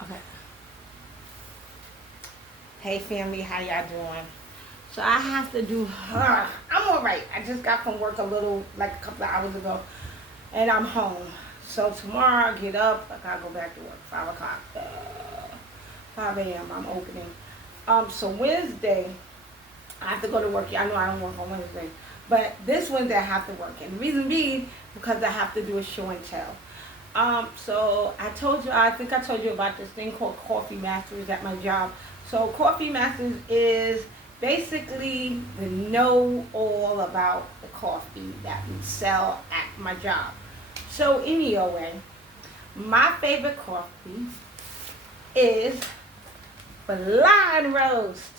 Okay. Hey family, how y'all doing? So I have to do her. I'm alright. I just got from work like a couple of hours ago, and I'm home. So tomorrow I get up. I gotta go back to work. 5 o'clock. 5 a.m. I'm opening. So Wednesday I have to go to work. Yeah, I know I don't work on Wednesday, but this Wednesday I have to work, and the reason being because I have to do a show and tell. So I told you, I think I told you about this thing called Coffee Masters at my job. So Coffee Masters is basically the know all about the coffee that we sell at my job. So anyway, my favorite coffee is Blind Roast.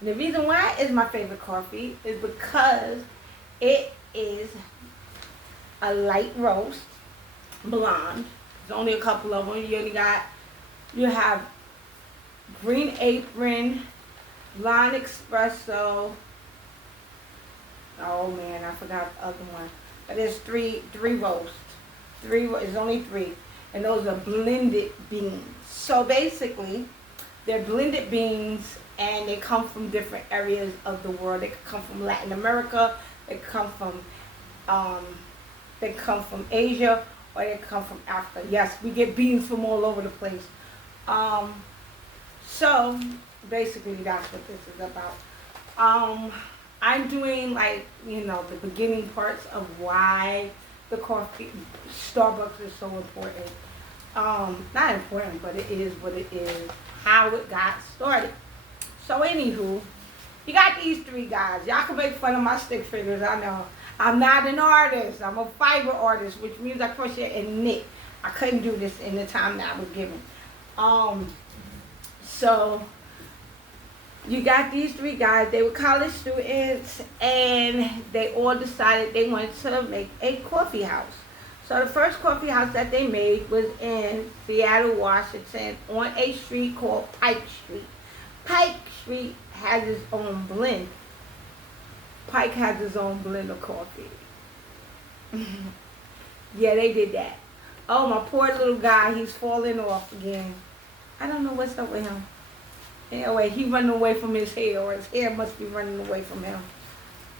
And the reason why it's my favorite coffee is because it is a light roast, blonde. There's only a couple of them. You have Green Apron, Blonde Espresso. Oh man, I forgot the other one. But there's three roasts. It's only three, and those are blended beans. So basically, they're blended beans, and they come from different areas of the world. They could come from Latin America. They come from um, they come from Asia, or they come from Africa. Yes, we get beans from all over the place. Um, so basically, that's what this is about. Um, I'm doing the beginning parts of why the coffee Starbucks is so important. Not important, but it is what it is. How it got started. So anywho, you got these three guys. Y'all can make fun of my stick figures. I know. I'm not an artist. I'm a fiber artist, which means I crochet and knit. I couldn't do this in the time that I was given. So you got these three guys. They were college students, and they all decided they wanted to make a coffee house. So the first coffee house that they made was in Seattle, Washington, on a street called Pike Street. Pike Street has its own blend. Pike has his own blend of coffee. Yeah, they did that. Oh, my poor little guy, he's falling off again. I don't know what's up with him. Anyway, he running away from his hair, or his hair must be running away from him.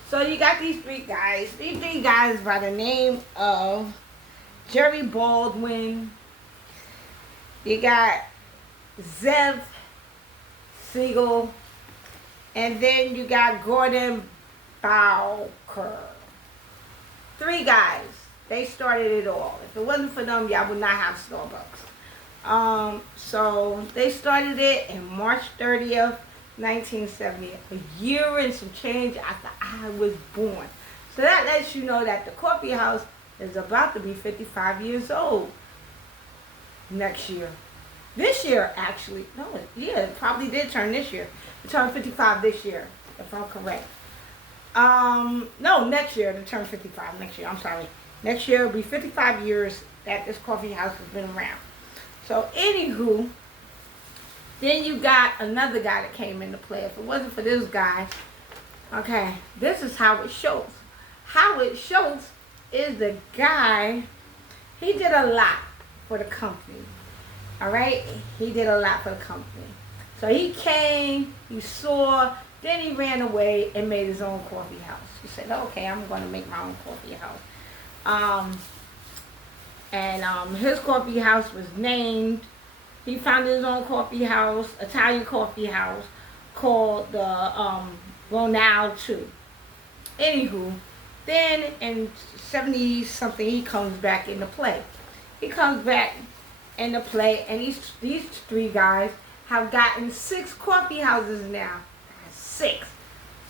So you got these three guys. These three guys by the name of Jerry Baldwin. You got Zev Siegel. And then you got Gordon Bowker. Three guys. They started it all. If it wasn't for them, y'all would not have Starbucks. So they started it in March 30th, 1970, a year and some change after I was born. So that lets you know that the coffee house is about to be 55 years old next year. This year, actually. No, it probably did turn this year. It turned 55 this year, if I'm correct. No, next year. It turned 55 next year. I'm sorry. Next year will be 55 years that this coffee house has been around. So, anywho, then you got another guy that came into play. If it wasn't for this guy, okay, this is how it shows. How it shows is the guy, he did a lot for the company. All right? He did a lot for the company. So he came, he saw, then he ran away and made his own coffee house. He said, okay, I'm going to make my own coffee house. His coffee house was named, he founded his own coffee house, Italian coffee house, called the Ronald 2. Anywho, then in 70 something, he comes back into play. He comes back into play, and these three guys have gotten 6 coffee houses now. 6.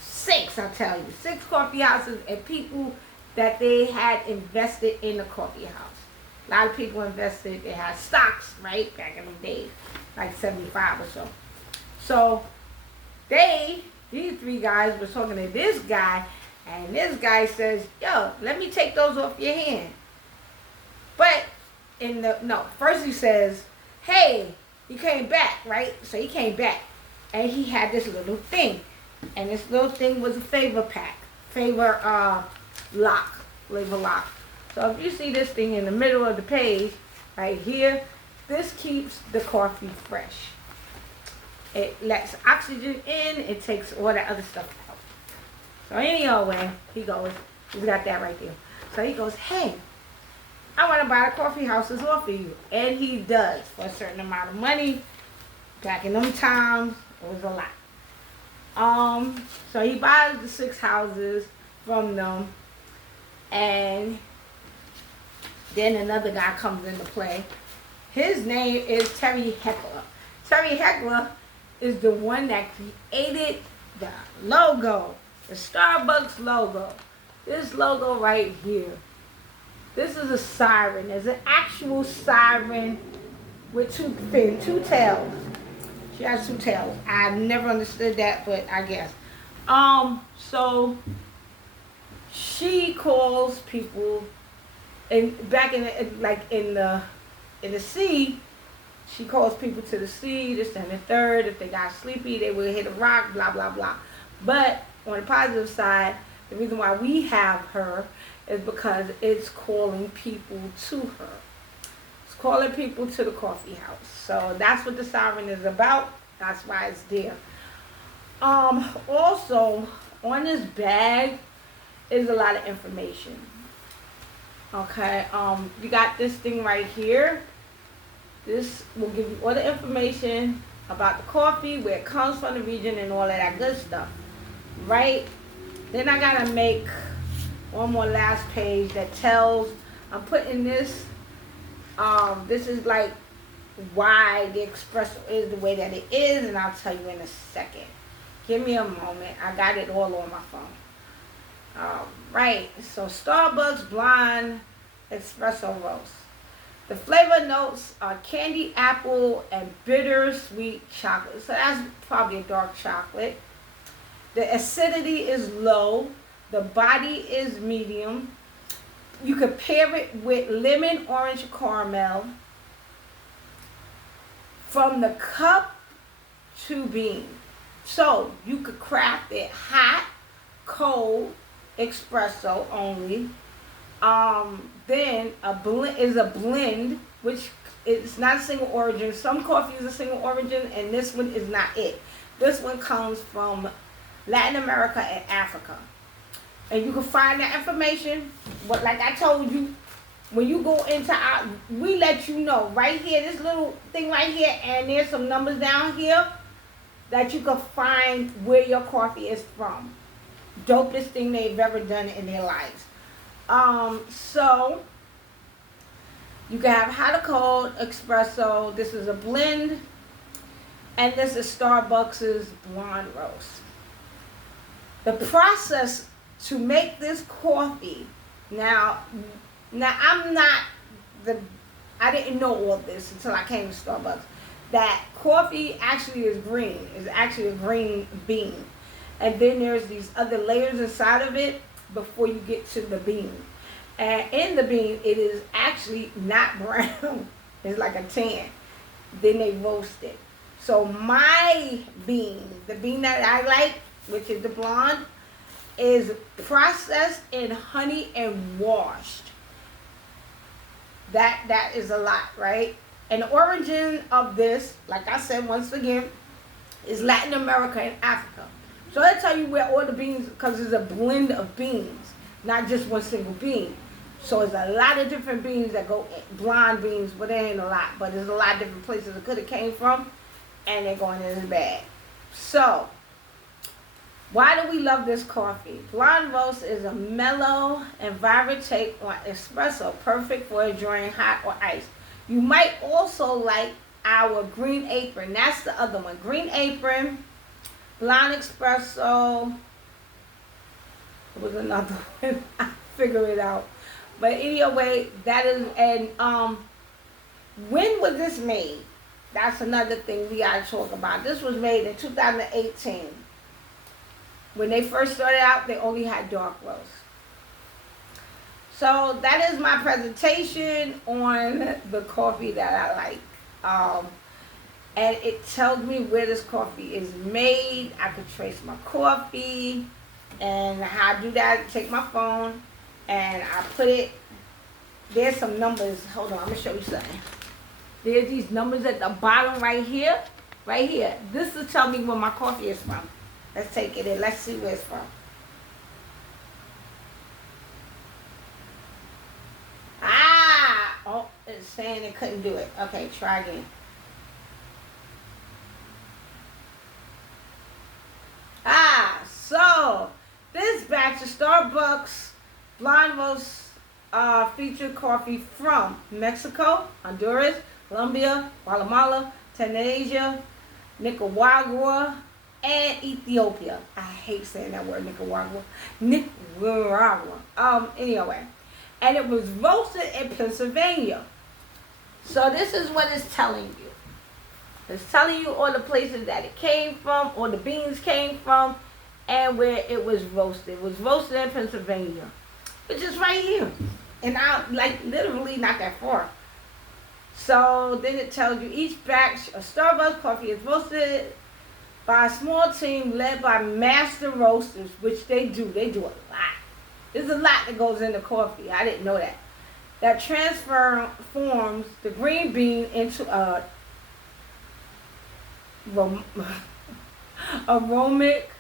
6, I tell you. 6 coffee houses, and people that they had invested in the coffee house. A lot of people invested, they had stocks, right, back in the days, like 75 or so. So, these three guys were talking to this guy, and this guy says, yo, let me take those off your hand. But, first he says, hey, he came back, right? So he came back, and he had this little thing. And this little thing was a flavor lock. So if you see this thing in the middle of the page, right here, This keeps the coffee fresh. It lets oxygen in. It takes all that other stuff out. So anyway, he's got that right there. So he goes, hey, I want to buy the coffee houses off of you. And he does for a certain amount of money. Back in them times, it was a lot. So he buys the 6 houses from them. And then another guy comes into play. His name is Terry Heckler. Terry Heckler is the one that created the logo, the Starbucks logo. This logo right here. This is a siren. There's an actual siren with two tails. She has 2 tails. I never understood that, but I guess. So she calls people, and back in the sea, she calls people to the sea, this and the third. If they got sleepy, they would hit a rock, blah, blah, blah. But on the positive side, the reason why we have her is because it's calling people to her. It's calling people to the coffee house. So that's what the siren is about. That's why it's there. Also, on this bag is a lot of information. Okay, you got this thing right here. This will give you all the information about the coffee, where it comes from, the region, and all of that good stuff. Right? Then I gotta make one more last page that tells, I'm putting this, this is like why the espresso is the way that it is, and I'll tell you in a second. Give me a moment. I got it all on my phone. Right, so Starbucks Blonde Espresso Roast. The flavor notes are candy apple and bittersweet chocolate. So that's probably a dark chocolate. The acidity is low. The body is medium. You could pair it with lemon orange caramel. From the cup to bean. So you could craft it hot, cold, espresso only. Then a blend, which is not a single origin. Some coffee is a single origin, and this one is not it. This one comes from Latin America and Africa. And you can find that information, but like I told you, when you go into we let you know right here, this little thing right here, and there's some numbers down here that you can find where your coffee is from. Dopest thing they've ever done in their lives. So you can have hot or cold espresso. This is a blend, and this is Starbucks' blonde roast. The process to make this coffee. Now I didn't know all this until I came to Starbucks. That coffee actually is green. It's actually a green bean. And then there's these other layers inside of it before you get to the bean. And in the bean, it is actually not brown. It's like a tan. Then they roast it. So my bean, the bean that I like, which is the blonde, is processed in honey and washed. That is a lot, right? And the origin of this, like I said once again, is Latin America and Africa. So I'll tell you where all the beans, because it's a blend of beans, not just one single bean. So it's a lot of different beans that go, blonde beans, but there ain't a lot. But there's a lot of different places it could have came from, and they're going in this bag. So, why do we love this coffee? Blonde Roast is a mellow and vibrant take on espresso, perfect for enjoying hot or iced. You might also like our Green Apron. That's the other one. Green Apron, Blonde Espresso. It was another one. I figure it out. But anyway, that is, and when was this made? That's another thing we gotta talk about. This was made in 2018. When they first started out, they only had dark roast. So that is my presentation on the coffee that I like. And it tells me where this coffee is made. I could trace my coffee. And how I do that, I take my phone and I put it, there's some numbers. Hold on, I'm going to show you something. There's these numbers at the bottom right here. Right here. This will tell me where my coffee is from. Let's take it in. Let's see where it's from. Ah! Oh, it's saying it couldn't do it. Okay, try again. So this batch of Starbucks Blonde Roast featured coffee from Mexico, Honduras, Colombia, Guatemala, Tunisia, Nicaragua, and Ethiopia. I hate saying that word, Nicaragua. Anyway. And it was roasted in Pennsylvania. So this is what it's telling you. It's telling you all the places that it came from, or the beans came from, and where it was roasted. It was roasted in Pennsylvania, which is right here. And out, like, literally not that far. So then it tells you each batch of Starbucks coffee is roasted by a small team led by master roasters, which they do. They do a lot. There's a lot that goes into coffee. I didn't know that. That transforms the green bean into a aromatic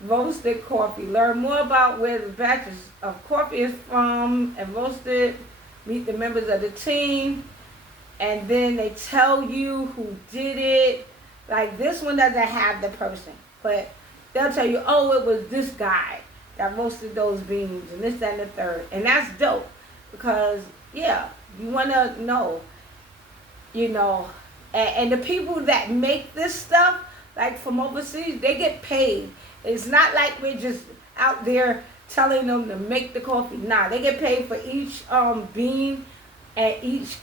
roasted coffee. Learn more about where the batches of coffee is from and roasted. Meet the members of the team. And then they tell you who did it. Like this one doesn't have the person. But they'll tell you, oh, it was this guy that roasted those beans and this, that, and the third. And that's dope. Because, yeah, you want to know, you know. And the people that make this stuff, like from overseas, they get paid. It's not like we're just out there telling them to make the coffee. Nah, they get paid for each bean and each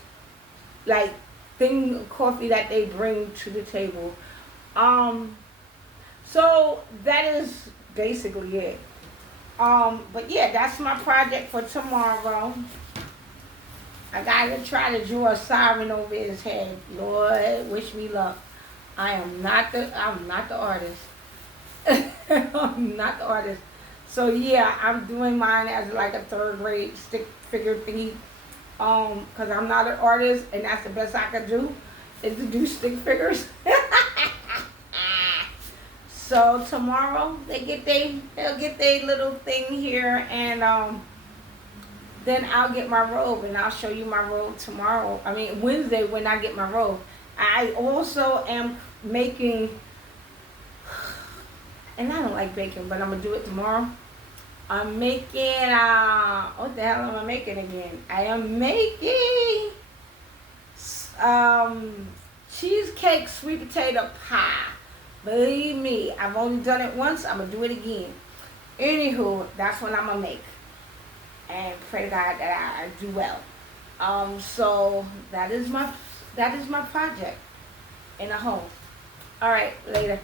like thing of coffee that they bring to the table. So that is basically it. But yeah, that's my project for tomorrow. I gotta try to draw a siren over his head. Lord, wish me luck. I'm not the artist. I'm not the artist. So yeah, I'm doing mine as like a third grade stick figure thingy. Cause I'm not an artist and that's the best I can do is to do stick figures. So tomorrow they'll get their little thing here, and then I'll get my robe and I'll show you my robe tomorrow. I mean Wednesday when I get my robe. I also am making, and I don't like baking, but I'm gonna do it tomorrow. I'm making what the hell am I making again? I am making cheesecake sweet potato pie. Believe me, I've only done it once. I'm gonna do it again. Anywho, that's what I'm gonna make, and pray to God that I do well. So that is my project in a home. All right, later.